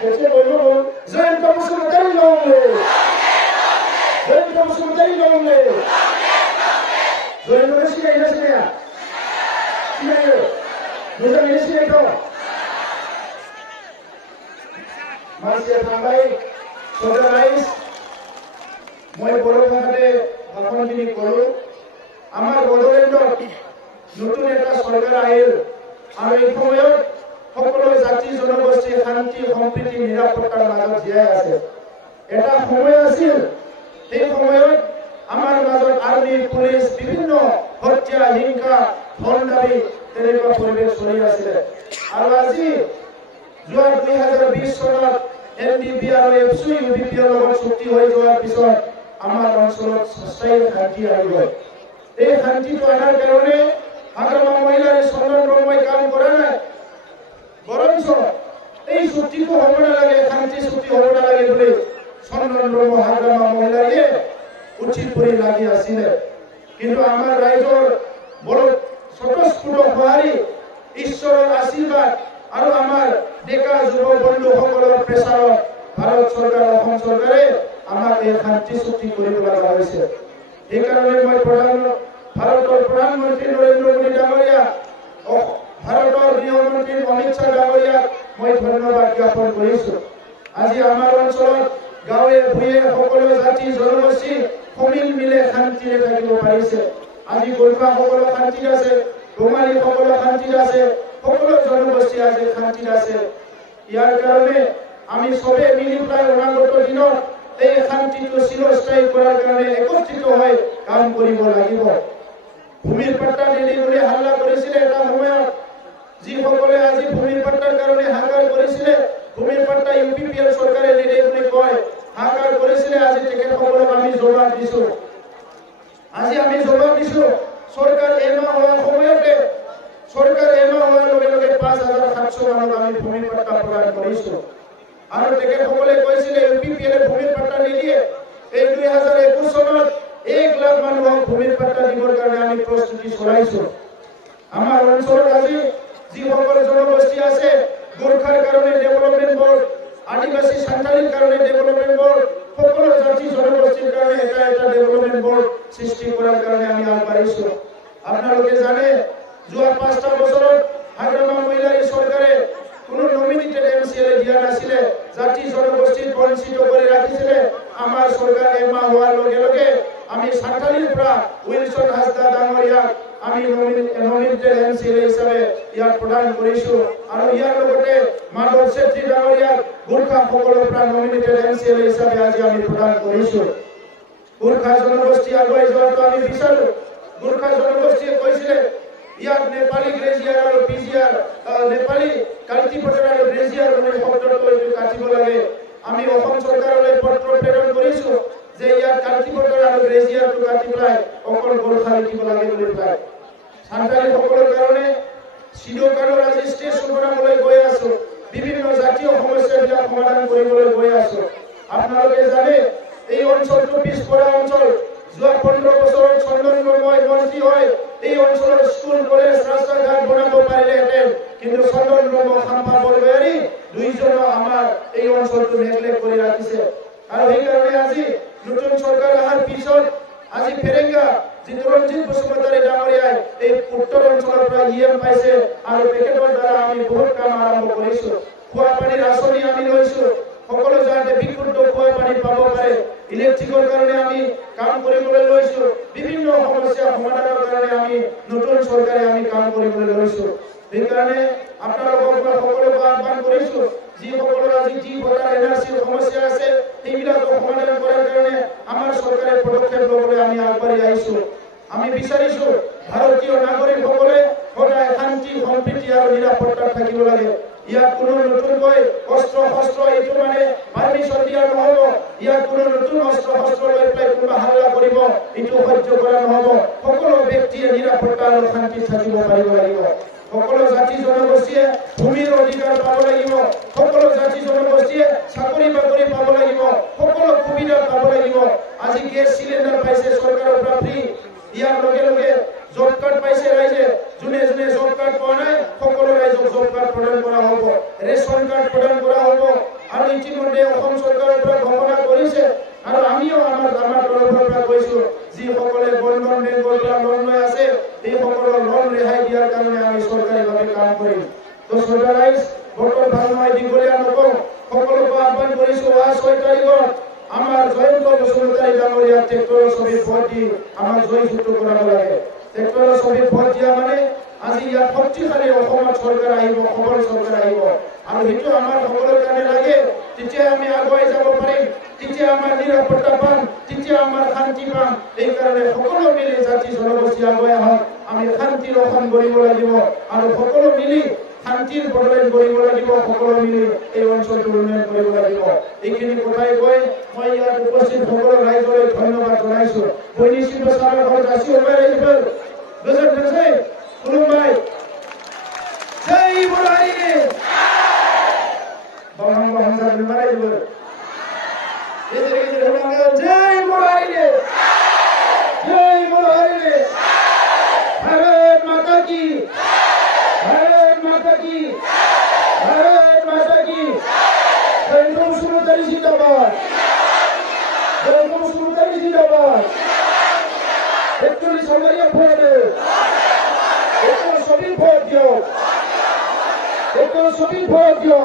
খেলছে বলবো বলুন জয়ন্ত বসুমতারি লড়লে জয়ন্ত বসুমতারি লড়লে জয়ন্ত সিনাই না সিনাইয়া সিনাইও मोजां ini सिनायथ' मानसिया थांबाय সজারাইজ মই বড় ভাষাতে ভাষণখিনি কৰোঁ আমাৰ বড়োলেণ্ডত নতুন এটা চৰকাৰ আহিল আৰু এই সময়ত সকলো জাতি জনগোষ্ঠী শান্তি সম্প্ৰীতি নিৰাপত্তাৰ মাজত জীয়াই আছে এটা সময় আছিল সেই সময়ত আমাৰ মাজত আৰ্মি পুলিচ বিভিন্ন হত্যা হিংসা ধন দাবী তেনেকুৱা পৰিৱেশ চলি আছিলে আৰু আজি যোৱা 2020 চনত এনডিপি আৰু এফচি ইউপিপিৰ লগত চুক্তি হৈ যোৱাৰ পিছত আমাৰ অঞ্চলত স্থায়ী শান্তি আহিব এই শান্তিটো অনাৰ কাৰণে হাগ্ৰামা মহিলাৰ চন্দনময় কাম কৰা নাই বৰঞ্চ এই চুক্তিটো হ'ব নালাগে শান্তি চুক্তি হ'ব নালাগে বুলি চন্দনময় হাগ্ৰামা মহিলাৰে উঠি পৰি লাগি আছিলে কিন্তু আমাৰ ৰাইজৰ বড়ো স্বতঃস্ফূৰ্ত সঁহাৰি ঈশ্বৰৰ আশীৰ্বাদ আৰু আমাৰ ডেকা যুৱ বন্ধুসকলৰ প্ৰেছাৰত ভাৰত চৰকাৰ অসম চৰকাৰে আমাক এই শান্তি চুক্তি কৰিব লগা হৈছে সেইকাৰণে মই ভাৰতৰ প্ৰধানমন্ত্ৰী নৰেন্দ্ৰ মোদী ডাঙৰীয়া ভাৰতৰ গৃহমন্ত্ৰী অমিত শ্বাহ ডাঙৰীয়াক মই ধন্যবাদ জ্ঞাপন কৰিছোঁ আজি আমাৰ অঞ্চলত গাঁৱে ভূঞে সকলো জাতি জনগোষ্ঠী সমিল মিলে শান্তিৰে থাকিব পাৰিছে আজি গোৰ্খাসকলৰ শান্তিত আছে বঙালীসকলৰ শান্তিত আছে সকলো জনগোষ্ঠী আছে শান্তিত আছে ইয়াৰ কাৰণে আমি সবে মিলি প্ৰায় অনাগত দিনত এই শান্তিটো চিৰস্থায়ী কৰাৰ কাৰণে একত্ৰিত হৈ কাম কৰিব লাগিব ভূমিৰ পাট্টা নিদি বুলি হাল্লা কৰিছিলে এটা সময়ত যিসকলে আজি ভূমিৰ পাট্টাৰ কাৰণে হাহাকাৰ কৰিছিলে ভূমিৰ পাট্টা ইউপিপিএল চৰকাৰে নিদি বুলি কয় হাহাকাৰ কৰিছিলে আজি তেখেতসকলক আমি জবাব দিছোঁ আজি আমি জবাব দিছোঁ সরকার এমাহ হওয়ার সময়তে সরকার এমাহ হওয়ার লগে লগে 5700 মানুষ আমি ভূমি পাট্টা প্রদান কৰিছো আৰু তেখেতসকলে কৈছিলে ইউপিপিএল ভূমিৰ পাট্টা নিদিয়ে এই 2021 চনত 1 লাখ মানুহক ভূমিৰ পাট্টা দিবৰ কাৰণে আমি প্ৰস্তুতি চলাইছো আমাৰ অঞ্চলত আজি যিসকল জনগোষ্ঠী আছে গোৰ্খাৰ কাৰণে ডেভেলপমেন্ট বোৰ্ড আদিবাসী সান্থালীৰ কাৰণে ডেভেলপমেন্ট বোৰ্ড সকলো জাতি জনগোষ্ঠীৰ কাৰণে এটা এটা ডেভেলপমেন্ট বোৰ্ড সৃষ্টি কৰাৰ কাৰণে আমি আগবাঢ়িছো আপোনালোকে জানে যোৱা 5টা বছৰত হাগ্ৰামা মহিলাৰ চৰকাৰে কোনো নমিনেটেড এমচিএল দিয়া নাছিলে জাতি জনগোষ্ঠীক বঞ্চিত কৰি ৰাখিছিলে আমাৰ চৰকাৰ এমাহ হোৱাৰ লগে লগে আমি সান্থালীৰ পৰা উইলছন হাজদা ডাঙৰীয়াক আমি নমিনেটেড এমচিএল হিচাপে ইয়াক প্ৰদান কৰিছো আৰু ইয়াৰ লগতে মাধৱ ছেত্ৰী ডাঙৰীয়াক গোৰ্খাসকলৰ পৰা নমিনেটেড এমচিএল হিচাপে আজি আমি প্ৰদান কৰিছো গোৰ্খা জনগোষ্ঠী আগুৱাই যোৱাটো আমি বিচাৰো গোৰ্খা জনগোষ্ঠীয়ে কৈছিলে ইয়াত নেপালী গ্ৰেজিয়াৰ আৰু পিজিয়াৰ নেপালী কাল্টিভেটৰ আৰু গ্ৰেজিয়াৰ বুলি শব্দটো কাটিব লাগে আমি অসম চৰকাৰলৈ পত্ৰ প্ৰেৰণ কৰিছো যে ইয়াত কাল্টিভেটৰ আৰু গ্ৰেজিয়াৰটো কাটি পেলাই অকল গোৰ্খা লিখিব লাগে বুলি পেলাই সান্থালীসকলৰ কাৰণে চিৰকালৰ আজি ষ্টেচন বনাবলৈ গৈ আছো বিভিন্ন জাতীয় সমস্যাবিলাক সমাধান কৰিবলৈ গৈ আছো আপোনালোকে জানে এই অঞ্চলটো পিছপৰা অঞ্চল যোৱা 15 বছৰত চন্দনময় মন্ত্ৰী হয় এই অঞ্চলৰ স্কুল কলেজ ৰাস্তা ঘাট বনাব পাৰিলেহেঁতেন কিন্তু চন্দনময় খাম্পা বৰগয়াৰী দুইজন আমাৰ এই অঞ্চলটো নেগলেক্ট কৰি ৰাখিছে আৰু সেইকাৰণে আজি নতুন চৰকাৰ অহাৰ পিছত আজি ফেৰেংগা চিত্তৰঞ্জিত বসুমতাৰী ডাঙৰীয়াই এই উত্তৰ অঞ্চলৰ পৰা ইএম পাইছে আৰু তেখেতৰ দ্বাৰা আমি বহুত কাম আৰম্ভ কৰিছো খোৱা পানীৰ আঁচনি আমি লৈছো সকলো যাতে বিশুদ্ধ খোৱা পানী পাব পাৰে ইলেক্ট্ৰিকৰ কাৰণে আমি কাম কৰিবলৈ লৈছো বিভিন্ন সমস্যা সমাধানৰ কাৰণে আমি নতুন চৰকাৰে আমি কাম কৰিবলৈ লৈছো সেইকাৰণে আপোনালোকক মই সকলোকে আহ্বান কৰিছো যিসকলৰ আজি যি ভোটাৰ এনআৰচিৰ সমস্যা আছে সেইবিলাক সমাধান কৰাৰ কাৰণে আমাৰ চৰকাৰে পদক্ষেপ ল'বলৈ আমি আগবাঢ়ি আহিছো আমি বিচাৰিছো ভাৰতীয় নাগৰিকসকলে সদায় শান্তি সম্প্ৰীতি আৰু নিৰাপত্তাত থাকিব লাগে ইয়াত কোনো নতুনকৈ অস্ত্ৰ শস্ত্ৰ এইটো মানে পাৰ্মিশ্যন দিয়া নহ'ব ইয়াত কোনো নতুন অস্ত্ৰ শস্ত্ৰ লৈ পেলাই কোনোবা হাল্লা কৰিব এইটো সহ্য কৰা নহ'ব সকলো ব্যক্তিয়ে নিৰাপত্তা আৰু শান্তিত থাকিব পাৰিব লাগিব সকলো জাতি জনগোষ্ঠীয়ে ভূমিৰ অধিকাৰ পাব লাগিব সকলো জাতি জনগোষ্ঠীয়ে চাকৰি বাকৰি পাব লাগিব সকলো সুবিধা পাব লাগিব আজি গেছ চিলিণ্ডাৰ পাইছে চৰকাৰৰ পৰা ফ্ৰী ইয়াৰ লগে লগে জব কাৰ্ড পাইছে ৰাইজে যোনে যোনে জব কাৰ্ড পোৱা নাই সকলো ৰাইজক জব কাৰ্ড প্ৰদান কৰা হ'ব ৰেচন কাৰ্ড প্ৰদান কৰা হ'ব ইতিমধ্যে অসম চৰকাৰৰ পৰা ঘোষণা কৰিছে আৰু আমিও আমাৰ তৰফৰ পৰা কৈছোঁ যিসকলে বন্ধন বেংকৰ পৰা লোন লৈ আছে এইসকলৰ লোন ৰেহাই দিয়াৰ কাৰণে আমি চৰকাৰীভাৱে কাম কৰিম। তো চৰকাৰাই বতৰ ভাল নহয় দীঘলীয়া নকওঁ, সকলোকে আহ্বান কৰিছোঁ 6 তাৰিখত আমাৰ জয়ন্ত বসুমতাৰী ডাঙৰীয়া ট্ৰেক্টৰৰ ছবি ভোট দি আমাক জয়যুক্ত কৰাব লাগে। ট্ৰেক্টৰৰ ছবি ভোট দিয়া মানে আজি ইয়াত শক্তিশালী অসমত চৰকাৰ আহিব, সবল চৰকাৰ আহিব আৰু সেইটো আমাৰ সকলোৰ কাৰণে লাগে। তেতিয়া আমি আগুৱাই যাব পাৰিম, তেতিয়া আমাৰ নিৰাপত্তা পাম, তেতিয়া আমাৰ শান্তি পাম। এইকাৰণে সকলো মিলি জাতি জনগোষ্ঠী আগুৱাই আহক, আমি শান্তিৰ অসম গঢ়িব লাগিব আৰু সকলো মিলি শান্তিৰ বদলাই কৰিব লাগিব, সকলো মিলি এই অঞ্চলটো উন্নয়ন কৰিব লাগিব। এইখিনি কথাই কৈ মই ইয়াত উপস্থিত সকলো ৰাইজলৈ ধন্যবাদ জনাইছোঁ। বৈনিশিক ছাৰৰ ঘৰ যাচি ওলাই আহিব गोजोनथोंसै खुलुमबाय। जय बरायनि बहां बहां जागोन बारायबो गेजेर गेजेर होनांगोन जय बरायनि जय बरायनि भारत माता की भारत माता की भारत माता की जयंत बसुमतारी जिंदाबाद जयंत बसुमतारी जिंदाबाद एकचुअली सामरिया फोड़े एक सभी फोड़ दियो एक सभी फोड़ दियो